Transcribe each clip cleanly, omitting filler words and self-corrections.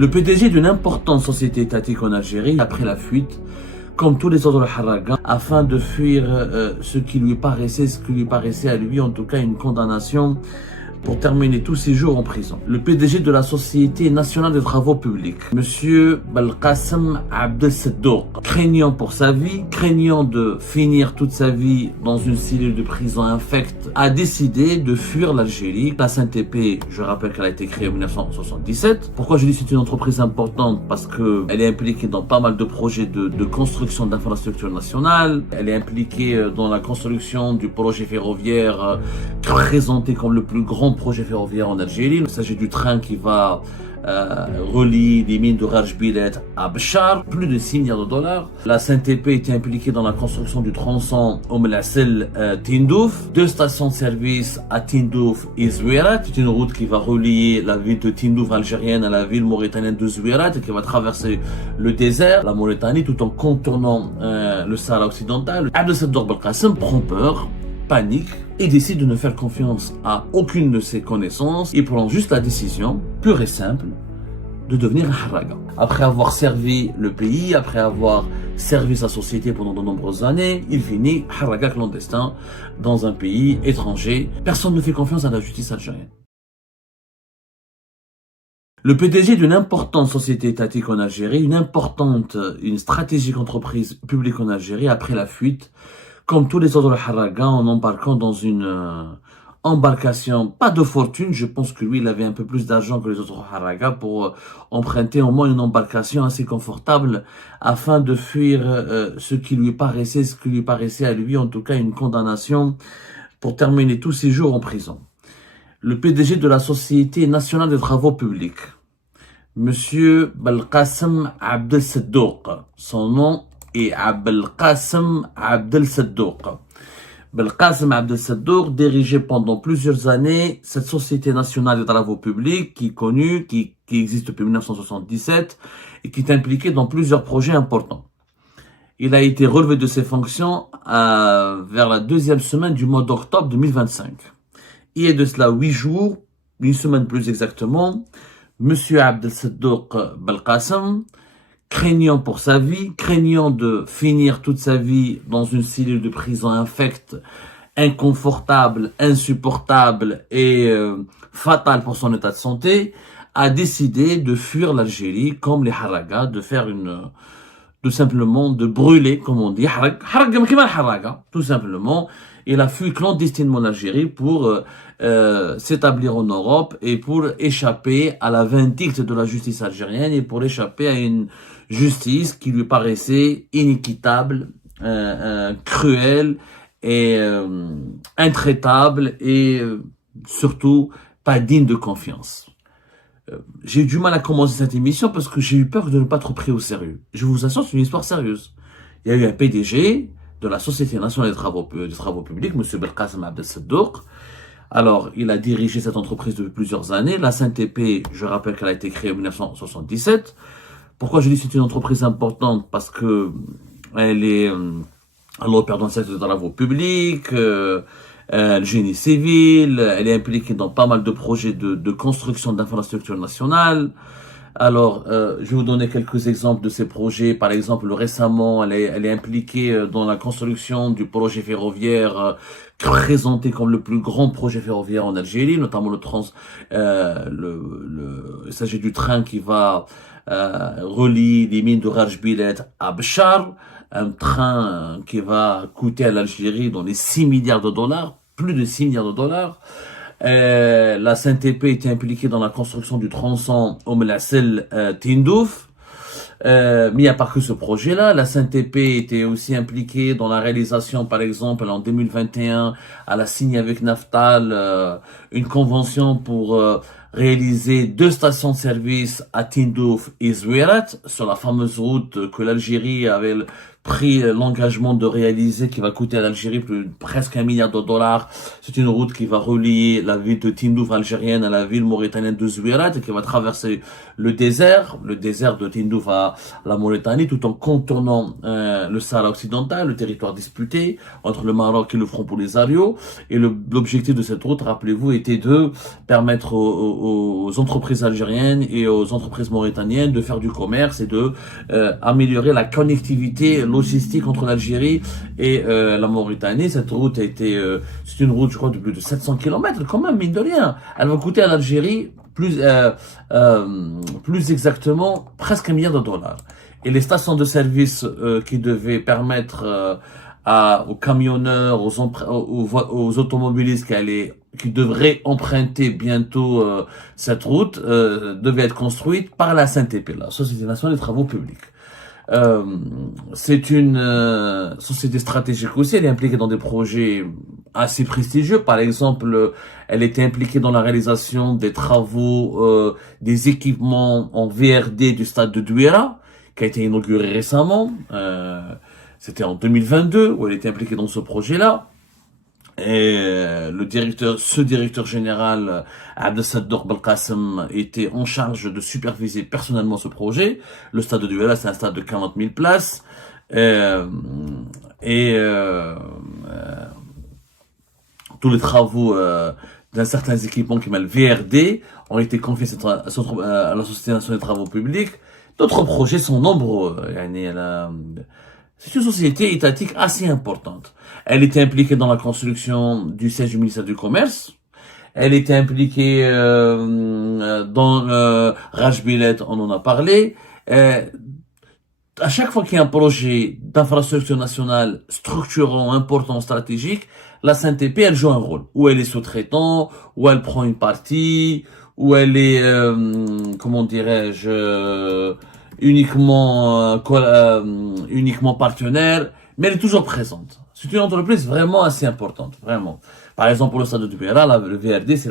Le PDG d'une importante société étatique en Algérie a pris la fuite, comme tous les autres Harraga, afin de fuir ce qui lui paraissait à lui, en tout cas une condamnation pour terminer tous ses jours en prison. Le PDG de la Société nationale des travaux publics, Monsieur Belkacem Abdelseddouk, craignant pour sa vie, craignant de finir toute sa vie dans une cellule de prison infecte, a décidé de fuir l'Algérie. La SNTP, je rappelle qu'elle a été créée en 1977. Pourquoi je dis que c'est une entreprise importante? Parce qu'elle est impliquée dans pas mal de projets de construction d'infrastructures nationales. Elle est impliquée dans la construction du projet ferroviaire présenté comme le plus grand projet ferroviaire en Algérie. Il s'agit du train qui va relier les mines de Rajbilet à Béchar, plus de 6 milliards de dollars. La SNTP était impliquée dans la construction du tronçon Tindouf, 2 stations de service à Tindouf et Zouirat. C'est une route qui va relier la ville de Tindouf algérienne à la ville mauritanienne de Zouirat et qui va traverser le désert, la Mauritanie, tout en contournant le Sahara occidental. Abdelseddouk Belkacem prend peur, panique et décide de ne faire confiance à aucune de ses connaissances. Il prend juste la décision, pure et simple, de devenir un Harraga. Après avoir servi le pays, après avoir servi sa société pendant de nombreuses années, il finit Harraga clandestin dans un pays étranger. Personne ne fait confiance à la justice algérienne. Le PDG d'une importante société étatique en Algérie, une stratégique entreprise publique en Algérie, a pris la fuite, comme tous les autres Harraga, en embarquant dans une embarcation, pas de fortune. Je pense que lui, il avait un peu plus d'argent que les autres Harraga pour emprunter au moins une embarcation assez confortable afin de fuir ce qui lui paraissait à lui, en tout cas une condamnation pour terminer tous ses jours en prison. Le PDG de la Société nationale des travaux publics, Monsieur Belkacem Abdelseddouk, son nom et Belkacem Abdelseddouk. Belkacem Abdelseddouk dirigeait pendant plusieurs années cette Société nationale des travaux publics qui est connue, qui existe depuis 1977 et qui est impliquée dans plusieurs projets importants. Il a été relevé de ses fonctions vers la 2e semaine du mois d'octobre 2025. Il y a de cela 8 jours, une semaine plus exactement, Monsieur Abdelseddouk Belkacem, craignant pour sa vie, craignant de finir toute sa vie dans une cellule de prison infecte, inconfortable, insupportable et fatale pour son état de santé, a décidé de fuir l'Algérie comme les Harraga, tout simplement de brûler, comme on dit, tout simplement. Il a fui clandestinement l'Algérie pour s'établir en Europe et pour échapper à la vindicte de la justice algérienne et pour échapper à une justice qui lui paraissait inéquitable, cruelle et intraitable et surtout pas digne de confiance. J'ai eu du mal à commencer cette émission parce que j'ai eu peur de ne pas être pris au sérieux. Je vous assure, c'est une histoire sérieuse. Il y a eu un PDG de la Société nationale des travaux publics, M. Belkacem Abdelseddouk. Alors, il a dirigé cette entreprise depuis plusieurs années. La SNTP, je rappelle qu'elle a été créée en 1977. Pourquoi je dis que c'est une entreprise importante? Parce que elle opère dans le secteur des travaux publics, le génie civil, elle est impliquée dans pas mal de projets de construction d'infrastructures nationales. Alors, je vais vous donner quelques exemples de ces projets. Par exemple, récemment, elle est impliquée dans la construction du projet ferroviaire présenté comme le plus grand projet ferroviaire en Algérie, notamment il s'agit du train qui va relier les mines de Rajbilet à Béchar, un train qui va coûter à l'Algérie dans les 6 milliards de dollars, plus de 6 milliards de dollars. La SNTP était impliquée dans la construction du tronçon Tindouf. Mais il n'y a pas que ce projet-là. La SNTP était aussi impliquée dans la réalisation, par exemple, en 2021, elle a signé avec Naftal une convention pour réaliser 2 stations de service à Tindouf et Zouirat, sur la fameuse route que l'Algérie avait pris l'engagement de réaliser, qui va coûter à l'Algérie presque 1 milliard de dollars. C'est une route qui va relier la ville de Tindouf algérienne à la ville mauritanienne de Zouirat et qui va traverser le désert de Tindouf à la Mauritanie, tout en contournant le Sahara occidental, le territoire disputé entre le Maroc et le Front Polisario. Et l'objectif de cette route, rappelez-vous, était de permettre aux entreprises algériennes et aux entreprises mauritaniennes de faire du commerce et de améliorer la connectivité logistique entre l'Algérie et la Mauritanie. Cette route a été, c'est une route, je crois, de plus de 700 kilomètres, quand même, mine de rien. Elle va coûter à l'Algérie plus exactement presque $1 milliard. Et les stations de service qui devaient permettre aux camionneurs, aux automobilistes qui devraient emprunter bientôt cette route, devaient être construites par la SNTP, la Société nationale des travaux publics. C'est une société stratégique aussi, elle est impliquée dans des projets assez prestigieux. Par exemple, elle était impliquée dans la réalisation des travaux, des équipements en VRD du stade de Douira, qui a été inauguré récemment. C'était en 2022 où elle était impliquée dans ce projet-là. Et ce directeur général, Abdelsador Belkacem, était en charge de superviser personnellement ce projet. Le stade de Douala, c'est un stade de 40 000 places. Tous les travaux d'un certain équipement qui s'appelle VRD ont été confiés à la Société nationale des travaux publics. D'autres projets sont nombreux. C'est une société étatique assez importante. Elle était impliquée dans la construction du siège du ministère du Commerce. Elle était impliquée dans Rajbilet, on en a parlé. À chaque fois qu'il y a un projet d'infrastructure nationale structurant, important, stratégique, la SNTP, elle joue un rôle. Ou elle est sous-traitant, ou elle prend une partie, ou elle est, comment dirais-je, uniquement partenaire, mais elle est toujours présente. C'est une entreprise vraiment assez importante, vraiment. Par exemple, pour le stade de Douala, le VRD, c'est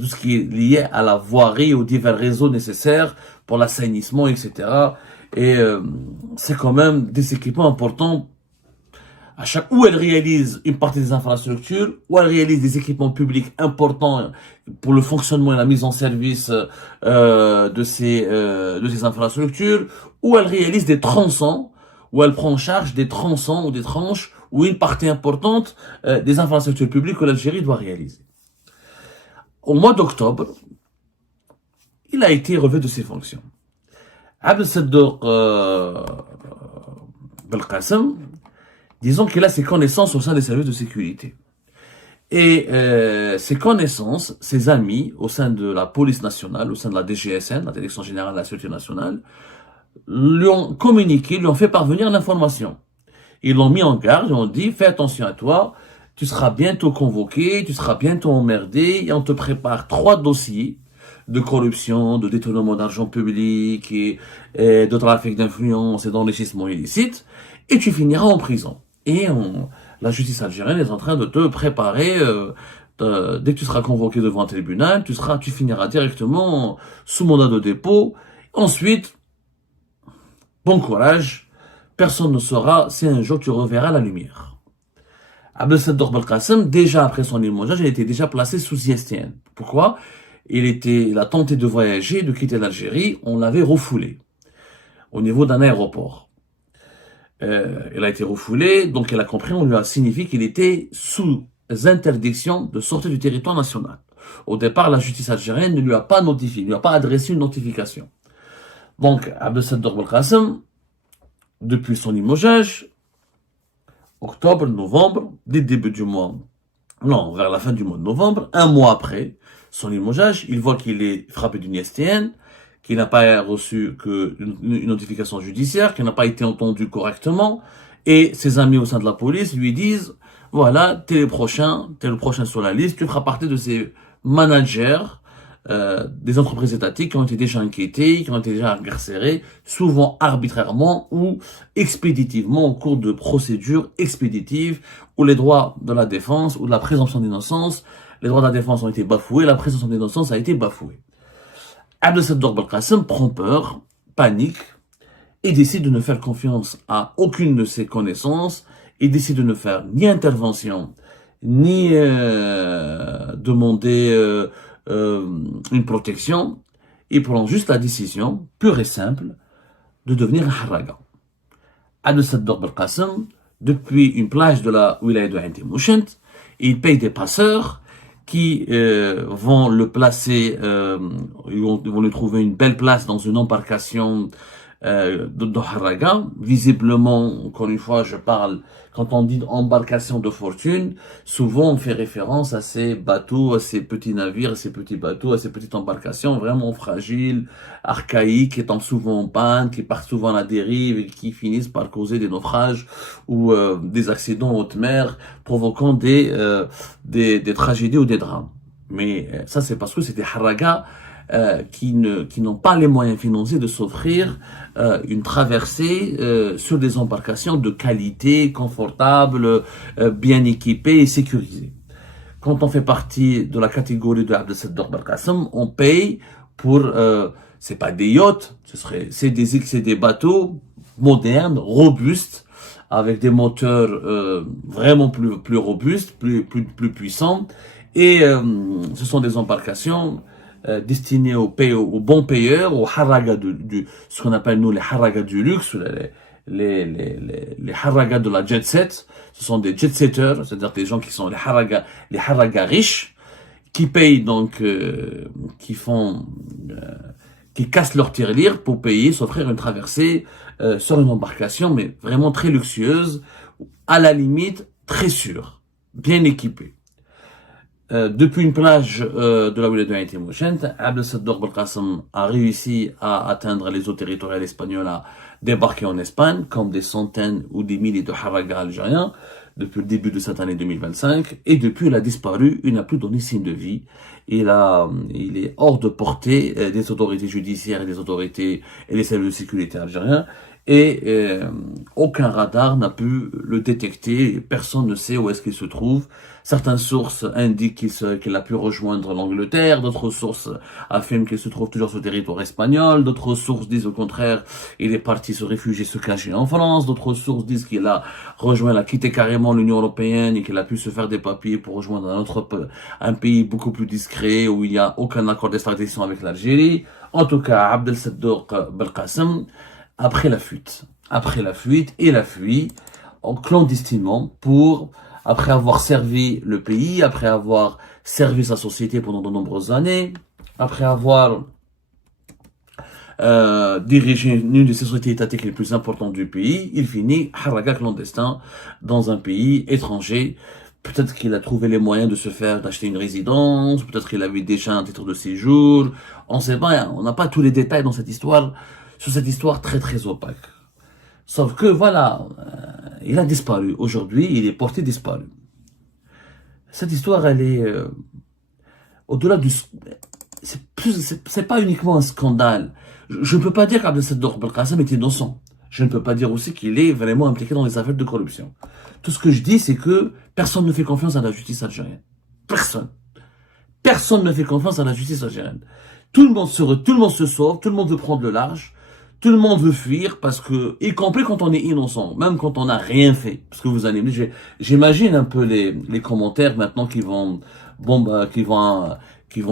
tout ce qui est lié à la voirie, aux divers réseaux nécessaires pour l'assainissement, etc. Et c'est quand même des équipements importants. Où elle réalise une partie des infrastructures, où elle réalise des équipements publics importants pour le fonctionnement et la mise en service de ces infrastructures, où elle réalise des tronçons, où elle prend en charge des tronçons ou des tranches, ou une partie importante des infrastructures publiques que l'Algérie doit réaliser. Au mois d'octobre, il a été relevé de ses fonctions. Abdelsador Belkacem, disons qu'il a ses connaissances au sein des services de sécurité. Et ses connaissances, ses amis au sein de la police nationale, au sein de la DGSN, la Direction générale de la sécurité nationale, lui ont communiqué, lui ont fait parvenir l'information. Ils l'ont mis en garde, ils ont dit, fais attention à toi, tu seras bientôt convoqué, tu seras bientôt emmerdé, et on te prépare 3 dossiers de corruption, de détournement d'argent public, et de trafic d'influence et d'enrichissement illicite, et tu finiras en prison. Et la justice algérienne est en train de te préparer, dès que tu seras convoqué devant un tribunal, tu finiras directement sous mandat de dépôt. Ensuite, bon courage, personne ne saura si un jour tu reverras la lumière. Abdelsador Belkacem, déjà après son limogeage, il était déjà placé sous ISTN. Pourquoi? Il a tenté de voyager, de quitter l'Algérie, on l'avait refoulé au niveau d'un aéroport. Il a été refoulé, donc il a compris, on lui a signifié qu'il était sous interdiction de sortir du territoire national. Au départ, la justice algérienne ne lui a pas notifié, ne lui a pas adressé une notification. Donc, Abdelsador Belkacem, depuis son limogeage, octobre, novembre, dès le début du mois, non, vers la fin du mois de novembre, un mois après son limogeage, il voit qu'il est frappé d'une ISTN, qu'il n'a pas reçu une notification judiciaire, qu'il n'a pas été entendu correctement, et ses amis au sein de la police lui disent, voilà, t'es le prochain sur la liste, tu feras partie de ces managers des entreprises étatiques qui ont été déjà inquiétés, qui ont été déjà incarcérés, souvent arbitrairement ou expéditivement au cours de procédures expéditives où les droits de la défense ou de la présomption d'innocence, les droits de la défense ont été bafoués, la présomption d'innocence a été bafouée. Abdelsador Belkacem prend peur, panique et décide de ne faire confiance à aucune de ses connaissances et décide de ne faire ni intervention, ni demander une protection. Il prend juste la décision, pure et simple, de devenir un harraga. Abdelsador Belkacem, depuis une plage de la wilaya de Ain Mouchent, il paye des passeurs qui vont le placer, ils vont lui trouver une belle place dans une embarcation de Harraga. Visiblement, encore une fois, je parle, quand on dit embarcation de fortune, souvent on fait référence à ces bateaux, à ces petits navires, à ces petits bateaux, à ces petites embarcations vraiment fragiles, archaïques, étant souvent en panne, qui partent souvent à la dérive et qui finissent par causer des naufrages ou des accidents en haute mer, provoquant des tragédies ou des drames. Mais ça, c'est parce que c'était Harraga qui n'ont pas les moyens financiers de s'offrir une traversée sur des embarcations de qualité, confortables, bien équipées et sécurisées. Quand on fait partie de la catégorie de Abdel Belkacem, on paye pour c'est pas des yachts, c'est des bateaux modernes, robustes, avec des moteurs vraiment plus robustes, plus puissants, et ce sont des embarcations destinées aux bons payeurs, aux harragas ce qu'on appelle nous les harragas du luxe, les harragas de la jet set. Ce sont des jet setters, c'est-à-dire des gens qui sont les harragas riches, qui payent donc, qui cassent leur tirelire pour payer, s'offrir une traversée sur une embarcation, mais vraiment très luxueuse, à la limite très sûre, bien équipée. Depuis une plage de la Wilaya de Mouchent, Abdel Belkacem a réussi à atteindre les eaux territoriales espagnoles, à débarquer en Espagne, comme des centaines ou des milliers de harragas algériens, depuis le début de cette année 2025, et depuis il a disparu, il n'a plus donné signe de vie. Il est hors de portée des autorités judiciaires et des autorités et des services de sécurité algériens, et aucun radar n'a pu le détecter, personne ne sait où est-ce qu'il se trouve. Certaines sources indiquent qu'il a pu rejoindre l'Angleterre, d'autres sources affirment qu'il se trouve toujours sur le territoire espagnol, d'autres sources disent au contraire il est parti se réfugier, se cacher en France, d'autres sources disent qu'il a quitté carrément l'Union européenne et qu'il a pu se faire des papiers pour rejoindre un pays beaucoup plus discret où il n'y a aucun accord d'extradition avec l'Algérie. En tout cas, Abdel Belkacem, après la fuite, il a fui clandestinement après avoir servi le pays, après avoir servi sa société pendant de nombreuses années, après avoir dirigé une des sociétés étatiques les plus importantes du pays, il finit harraga clandestin dans un pays étranger. Peut-être qu'il a trouvé les moyens d'acheter une résidence, peut-être qu'il avait déjà un titre de séjour, on sait pas, on n'a pas tous les détails dans cette histoire, sur cette histoire très très opaque. Sauf que voilà, il a disparu. Aujourd'hui, il est porté disparu. Cette histoire, elle est au-delà du. C'est pas uniquement un scandale. Je ne peux pas dire qu'Abdel Belkacem est innocent. Je ne peux pas dire aussi qu'il est vraiment impliqué dans les affaires de corruption. Tout ce que je dis, c'est que personne ne fait confiance à la justice algérienne. Personne. Personne ne fait confiance à la justice algérienne. Tout le monde se sauve, tout le monde veut prendre le large. Tout le monde veut fuir parce que, y compris quand on est innocent, même quand on n'a rien fait. Parce que vous allez me dire, j'imagine un peu les commentaires maintenant qui vont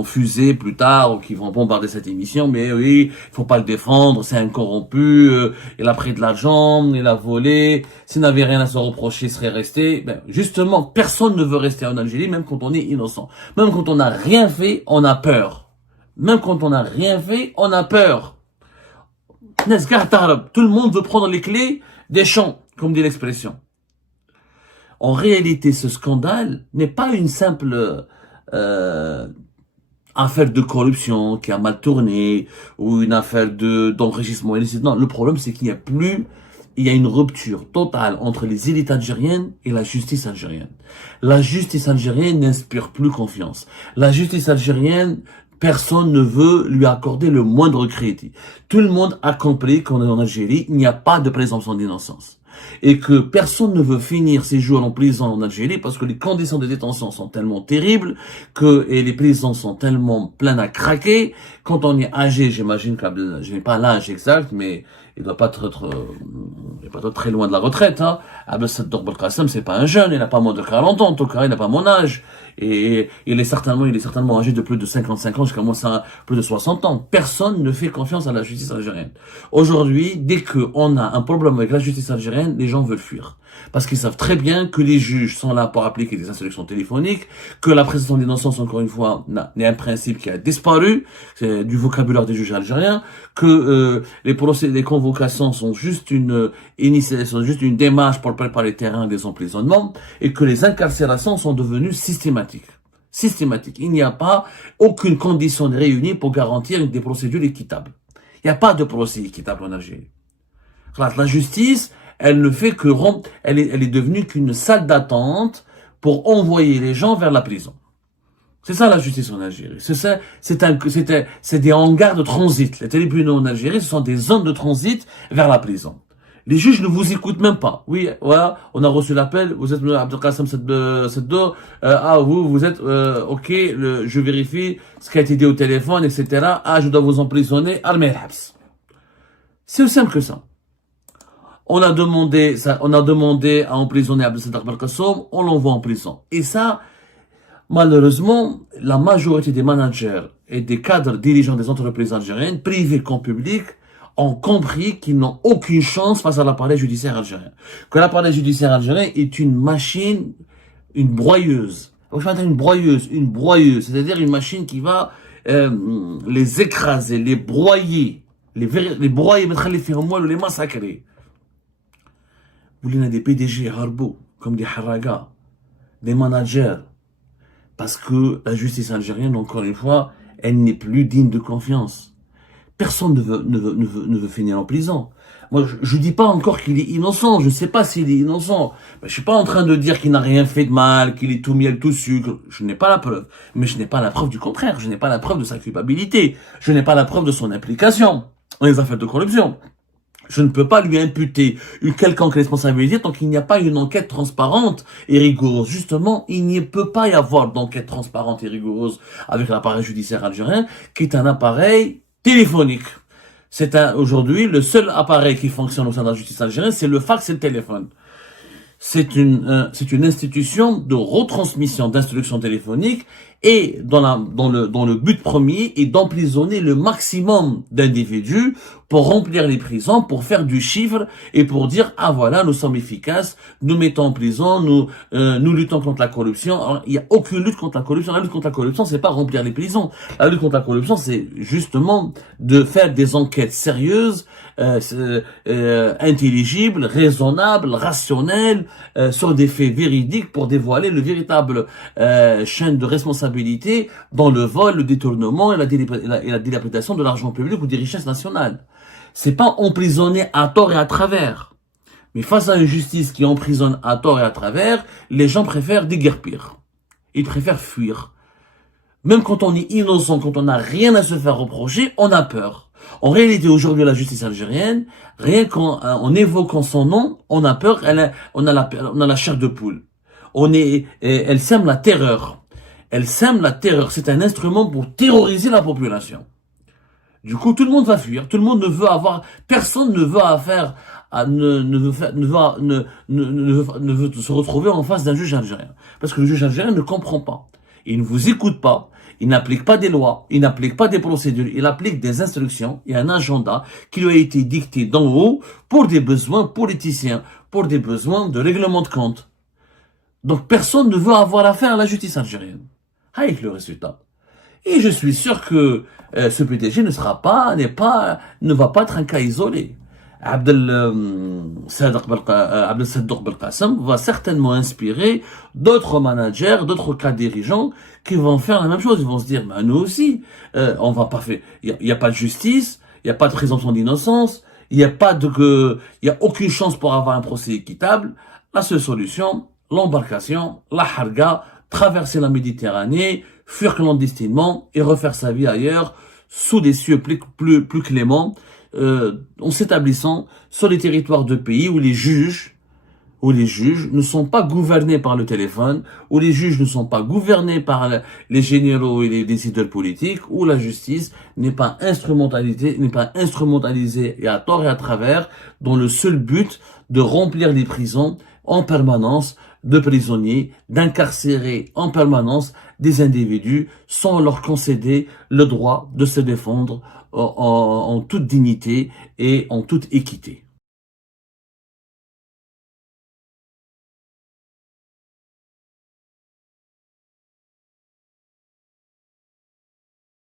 fuser plus tard ou qui vont bombarder cette émission. Mais oui, il faut pas le défendre, c'est un corrompu, il a pris de l'argent, il a volé, s'il n'avait rien à se reprocher, il serait resté. Ben, justement, personne ne veut rester en Algérie, même quand on est innocent. Même quand on n'a rien fait, on a peur. Même quand on n'a rien fait, on a peur. Tout le monde veut prendre les clés des champs, comme dit l'expression. En réalité, ce scandale n'est pas une simple affaire de corruption qui a mal tourné ou une affaire d'enrichissement illicite. Non, le problème c'est qu'il y a une rupture totale entre les élites algériennes et la justice algérienne. La justice algérienne n'inspire plus confiance. La justice algérienne, personne ne veut lui accorder le moindre crédit. Tout le monde a compris qu'en Algérie, il n'y a pas de présomption d'innocence. Et que personne ne veut finir ses jours en prison en Algérie parce que les conditions de détention sont tellement terribles et les prisons sont tellement pleines à craquer. Quand on est âgé, j'imagine que je n'ai pas l'âge exact, mais il doit pas être très loin de la retraite, hein. Abdel Belkacem, c'est pas un jeune, il n'a pas moins de 40 ans, en tout cas, il n'a pas mon âge. Et il est certainement âgé de plus de 55 ans jusqu'à plus de 60 ans. Personne ne fait confiance à la justice algérienne. Aujourd'hui, dès qu'on a un problème avec la justice algérienne, algérienne, les gens veulent fuir. Parce qu'ils savent très bien que les juges sont là pour appliquer des instructions téléphoniques, que la présomption d'innocence, encore une fois, n'est un principe qui a disparu du vocabulaire des juges algériens, que les convocations sont juste une démarche pour préparer les terrains des emprisonnements, et que les incarcérations sont devenues systématiques. Il n'y a pas aucune condition réunie pour garantir des procédures équitables. Il n'y a pas de procès équitable en Algérie. La justice, elle ne fait que elle est devenue qu'une salle d'attente pour envoyer les gens vers la prison. C'est ça la justice en Algérie. C'est des hangars de transit. Les tribunaux en Algérie, ce sont des zones de transit vers la prison. Les juges ne vous écoutent même pas. Oui, voilà, on a reçu l'appel, vous êtes Abdelkassem Seddo, vous êtes, ok, je vérifie ce qui a été dit au téléphone, etc. Ah, je dois vous emprisonner, armée al-habs. C'est aussi simple que ça. On a demandé à emprisonner Abdelkader Belkacem, on l'envoie en prison. Et ça, malheureusement, la majorité des managers et des cadres dirigeants des entreprises algériennes, privées comme publiques, ont compris qu'ils n'ont aucune chance face à l'appareil judiciaire algérien. Que l'appareil judiciaire algérien est une machine, une broyeuse. Une broyeuse, c'est-à-dire une machine qui va les écraser, les broyer, les broyer, mettre les faire au moelle, les massacrer. Vous voulez des PDG harbo, comme des haragas, des managers, parce que la justice algérienne, encore une fois, elle n'est plus digne de confiance. Personne ne veut finir en prison. Moi, je dis pas encore qu'il est innocent. Je sais pas s'il est innocent. Mais je suis pas en train de dire qu'il n'a rien fait de mal, qu'il est tout miel, tout sucre. Je n'ai pas la preuve. Mais je n'ai pas la preuve du contraire. Je n'ai pas la preuve de sa culpabilité. Je n'ai pas la preuve de son implication dans les affaires de corruption. Je ne peux pas lui imputer une quelconque responsabilité tant qu'il n'y a pas une enquête transparente et rigoureuse. Justement, il ne peut pas y avoir d'enquête transparente et rigoureuse avec l'appareil judiciaire algérien, qui est un appareil téléphonique. Aujourd'hui, le seul appareil qui fonctionne au sein de la justice algérienne, c'est le fax et le téléphone. C'est une institution de retransmission d'instructions téléphoniques et dont le but premier est d'emprisonner le maximum d'individus pour remplir les prisons, pour faire du chiffre et pour dire ah voilà nous sommes efficaces, nous mettons en prison, nous luttons contre la corruption. Alors, il n'y a aucune lutte contre la corruption. La lutte contre la corruption, c'est pas remplir les prisons. La lutte contre la corruption, c'est justement de faire des enquêtes sérieuses, intelligibles, raisonnables, rationnelles, sur des faits véridiques pour dévoiler le véritable chaîne de responsabilité dans le vol, le détournement et la dilapidation de l'argent public ou des richesses nationales. C'est pas emprisonner à tort et à travers. Mais face à une justice qui emprisonne à tort et à travers, les gens préfèrent déguerpir. Ils préfèrent fuir. Même quand on est innocent, quand on n'a rien à se faire reprocher, on a peur. En réalité, aujourd'hui, la justice algérienne, rien qu'en évoquant son nom, on a peur, on a la chair de poule. Elle sème la terreur. Elle sème la terreur. C'est un instrument pour terroriser la population. Du coup, tout le monde va fuir. Tout le monde personne ne veut ne veut se retrouver en face d'un juge algérien. Parce que le juge algérien ne comprend pas. Il ne vous écoute pas. Il n'applique pas des lois, il n'applique pas des procédures, il applique des instructions et un agenda qui lui a été dicté d'en haut pour des besoins politiciens, pour des besoins de règlement de compte. Donc personne ne veut avoir affaire à la justice algérienne. Avec le résultat. Et je suis sûr que ce PDG ne va pas être un cas isolé. Abdelkader Belkacem va certainement inspirer d'autres managers, d'autres cas dirigeants qui vont faire la même chose. Ils vont se dire, bah, nous aussi, on va pas faire, il y a pas de justice, il y a pas de présomption d'innocence, il y a aucune chance pour avoir un procès équitable. La seule solution, l'embarcation, la harga, traverser la Méditerranée, fuir clandestinement et refaire sa vie ailleurs, sous des cieux plus cléments, en s'établissant sur les territoires de pays où les juges ne sont pas gouvernés par le téléphone, où les juges ne sont pas gouvernés par les généraux et les décideurs politiques, où la justice n'est pas instrumentalisée et à tort et à travers, dans le seul but de remplir les prisons en permanence de prisonniers, d'incarcérer en permanence des individus sans leur concéder le droit de se défendre en toute dignité et en toute équité.